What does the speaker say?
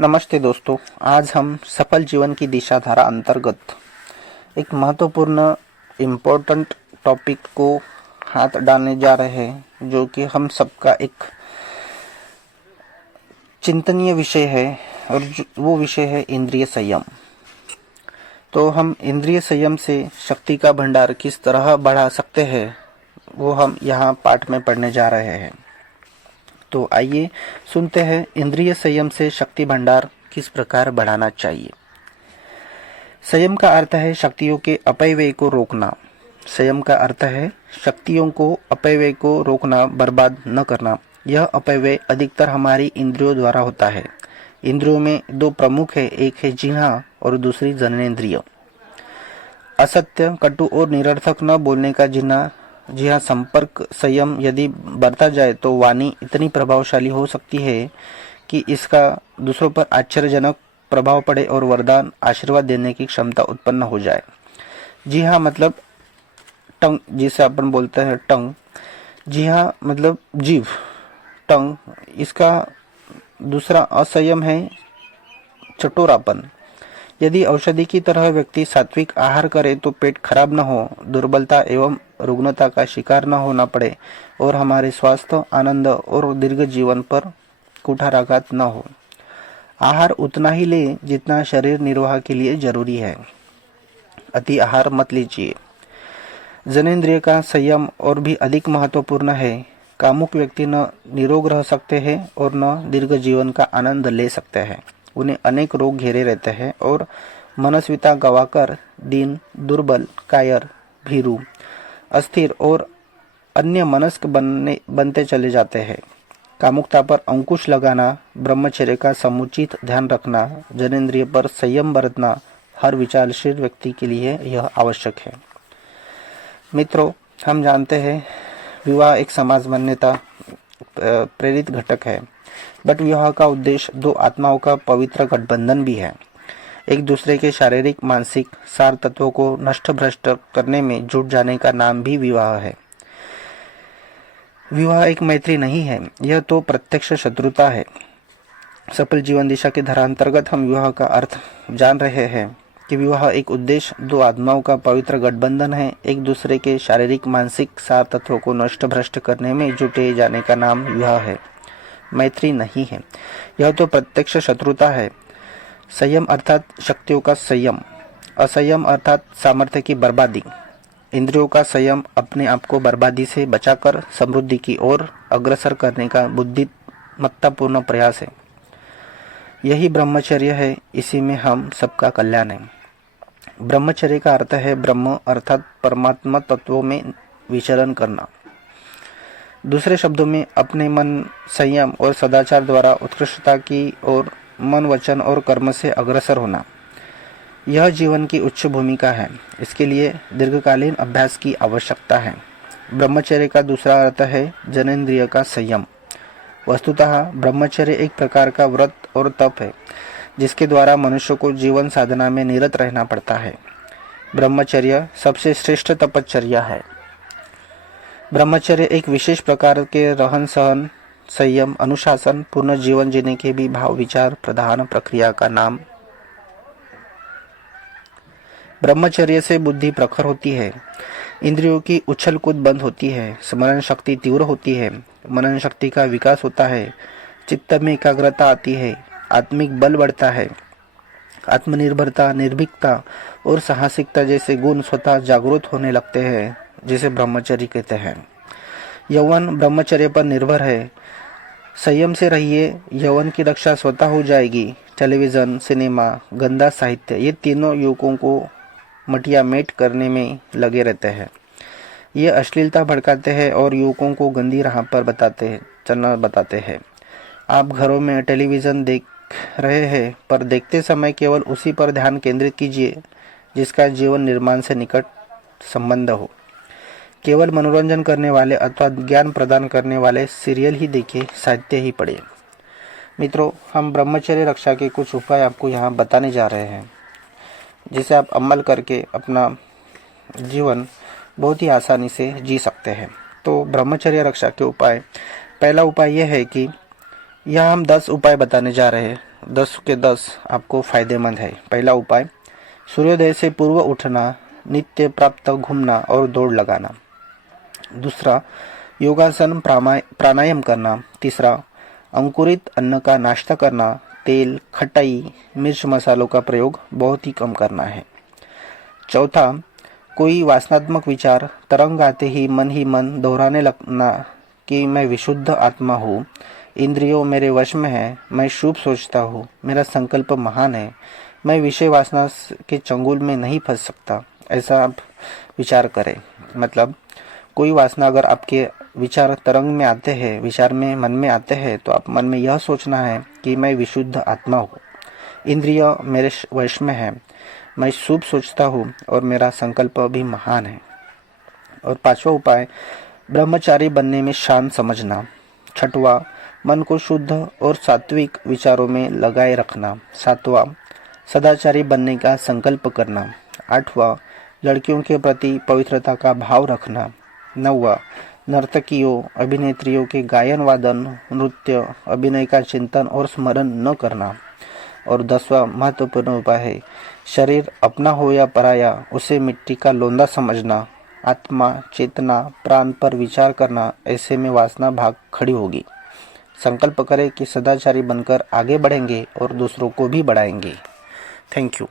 नमस्ते दोस्तों। आज हम सफल जीवन की दिशाधारा अंतर्गत एक महत्वपूर्ण इम्पोर्टेंट टॉपिक को हाथ डालने जा रहे हैं, जो कि हम सबका एक चिंतनीय विषय है और वो विषय है इंद्रिय संयम। तो हम इंद्रिय संयम से शक्ति का भंडार किस तरह बढ़ा सकते हैं, वो हम यहाँ पाठ में पढ़ने जा रहे हैं। तो आइए सुनते हैं इंद्रिय संयम से शक्ति भंडार किस प्रकार बढ़ाना चाहिए। संयम का अर्थ है शक्तियों के अपव्यय को रोकना। संयम का अर्थ है शक्तियों को अपव्यय को रोकना, बर्बाद न करना। यह अपव्यय अधिकतर हमारी इंद्रियों द्वारा होता है। इंद्रियों में दो प्रमुख है, एक है जिह्वा और दूसरी जननेंद्रिय। असत्य, कटु और निरर्थक न बोलने का जिह्वा संपर्क संयम यदि बढ़ता जाए तो वाणी इतनी प्रभावशाली हो सकती है कि इसका दूसरों पर आश्चर्यजनक प्रभाव पड़े और वरदान आशीर्वाद देने की क्षमता उत्पन्न हो जाए। जी हाँ, मतलब टंग, जिसे अपन बोलते हैं टंग। जी हाँ मतलब जीभ, टंग। इसका दूसरा असंयम है चटोरापन। यदि औषधि की तरह व्यक्ति सात्विक आहार करे तो पेट खराब न हो, दुर्बलता एवं रुग्णता का शिकार न होना पड़े और हमारे स्वास्थ्य, आनंद और दीर्घ जीवन पर कुठाराघात न हो। आहार उतना ही ले जितना शरीर निर्वाह के लिए जरूरी है। अति आहार मत लीजिए। जनेंद्रिय का संयम और भी अधिक महत्वपूर्ण है। कामुक व्यक्ति न निरोग रह सकते हैं और न दीर्घ जीवन का आनंद ले सकते हैं। उन्हें अनेक रोग घेरे रहते हैं और मनस्विता गवाकर दीन, दुर्बल, कायर, भीरू, अस्थिर और अन्य मनस्क बनते चले जाते हैं। कामुकता पर अंकुश लगाना, ब्रह्मचर्य का समुचित ध्यान रखना, जनेंद्रिय पर संयम बरतना हर विचारशील व्यक्ति के लिए यह आवश्यक है। मित्रों, हम जानते हैं विवाह एक समाज मान्यता प्रेरित घटक है, बट विवाह का उद्देश्य दो आत्माओं का पवित्र गठबंधन भी है। एक दूसरे के शारीरिक, मानसिक सार तत्वों को नष्ट भ्रष्ट करने में जुट जाने का नाम भी विवाह है। विवाह एक मैत्री नहीं है, यह तो प्रत्यक्ष शत्रुता है। सफल जीवन दिशा के धारा अंतर्गत हम विवाह का अर्थ जान रहे हैं कि विवाह एक उद्देश्य दो आत्माओं का पवित्र गठबंधन है। एक दूसरे के शारीरिक, मानसिक सार तत्वों को नष्ट भ्रष्ट करने में जुटे जाने का नाम विवाह है, मैत्री नहीं है। यह तो प्रत्यक्ष शत्रुता है। संयम अर्थात शक्तियों का संयम, असंयम अर्थात सामर्थ्य की बर्बादी। इंद्रियों का संयम अपने आप को बर्बादी से बचाकर समृद्धि की ओर अग्रसर करने का बुद्धिमत्तापूर्ण प्रयास है। यही ब्रह्मचर्य है, इसी में हम सबका कल्याण है। ब्रह्मचर्य का अर्थ है ब्रह्म अर्थात परमात्मा तत्वों में विचरण करना। दूसरे शब्दों में अपने मन, संयम और सदाचार द्वारा उत्कृष्टता की ओर मन, वचन और कर्म से अग्रसर होना। यह जीवन की उच्च भूमिका है। इसके लिए दीर्घकालीन अभ्यास की आवश्यकता है। ब्रह्मचर्य का दूसरा अर्थ है जनेंद्रिय का संयम। वस्तुतः ब्रह्मचर्य एक प्रकार का व्रत और तप है, जिसके द्वारा मनुष्य को जीवन साधना में निरत रहना पड़ता है। ब्रह्मचर्य सबसे श्रेष्ठ तपश्चर्या है। ब्रह्मचर्य एक विशेष प्रकार के रहन सहन, संयम, अनुशासन पूर्ण जीवन जीने के भी भाव विचार प्रधान प्रक्रिया का नाम। ब्रह्मचर्य से बुद्धि प्रखर होती है, इंद्रियों की उछल कूद बंद होती है, स्मरण शक्ति तीव्र होती है, मनन शक्ति का विकास होता है, चित्त में एकाग्रता आती है, आत्मिक बल बढ़ता है, आत्मनिर्भरता, निर्भीकता और साहसिकता जैसे गुण स्वतः जागृत होने लगते हैं, जिसे ब्रह्मचर्य कहते हैं। यौवन ब्रह्मचर्य पर निर्भर है। संयम से रहिए, यौवन की रक्षा स्वतः हो जाएगी। टेलीविजन, सिनेमा, गंदा साहित्य, ये तीनों युवकों को मटिया मेट करने में लगे रहते हैं। ये अश्लीलता भड़काते हैं और युवकों को गंदी राह पर चलना बताते हैं। आप घरों में टेलीविजन देख रहे हैं, पर देखते समय केवल उसी पर ध्यान केंद्रित कीजिए जिसका जीवन निर्माण से निकट संबंध हो। केवल मनोरंजन करने वाले अथवा ज्ञान प्रदान करने वाले सीरियल ही देखिए, साहित्य ही पढ़िए। मित्रों, हम ब्रह्मचर्य रक्षा के कुछ उपाय आपको यहाँ बताने जा रहे हैं, जिसे आप अमल करके अपना जीवन बहुत ही आसानी से जी सकते हैं। तो ब्रह्मचर्य रक्षा के उपाय, पहला उपाय यह है कि यहाँ हम 10 उपाय बताने जा रहे हैं। 10 के 10 आपको फायदेमंद है। पहला उपाय, सूर्योदय से पूर्व उठना, नित्य प्राप्त घूमना और दौड़ लगाना। दूसरा, योगासन प्राणायाम करना। तीसरा, अंकुरित अन्न का नाश्ता करना, तेल, खटाई, मिर्च मसालों का प्रयोग बहुत ही कम करना है। चौथा, कोई वासनात्मक विचार तरंग आते ही मन दोहराने लगना कि मैं विशुद्ध आत्मा हूँ, इंद्रियों मेरे वश में है, मैं शुभ सोचता हूँ, मेरा संकल्प महान है, मैं विषय वासना के चंगुल में नहीं फंस सकता, ऐसा आप विचार करें। मतलब कोई वासना अगर आपके विचार तरंग में आते हैं, विचार में मन में आते हैं, तो आप मन में यह सोचना है कि मैं विशुद्ध आत्मा हूँ, इंद्रिय मेरे वश में है, मैं शुभ सोचता हूँ और मेरा संकल्प भी महान है। और पांचवा उपाय, ब्रह्मचारी बनने में शान समझना। छठवां, मन को शुद्ध और सात्विक विचारों में लगाए रखना। सातवां, सदाचारी बनने का संकल्प करना। आठवां, लड़कियों के प्रति पवित्रता का भाव रखना। नौवां, नर्तकियों अभिनेत्रियों के गायन वादन नृत्य अभिनय का चिंतन और स्मरण न करना। और 10वां महत्वपूर्ण उपाय है, शरीर अपना हो या पराया उसे मिट्टी का लोंदा समझना। आत्मा, चेतना, प्राण पर विचार करना, ऐसे में वासना भाग खड़ी होगी। संकल्प करें कि सदाचारी बनकर आगे बढ़ेंगे और दूसरों को भी बढ़ाएंगे। Thank you.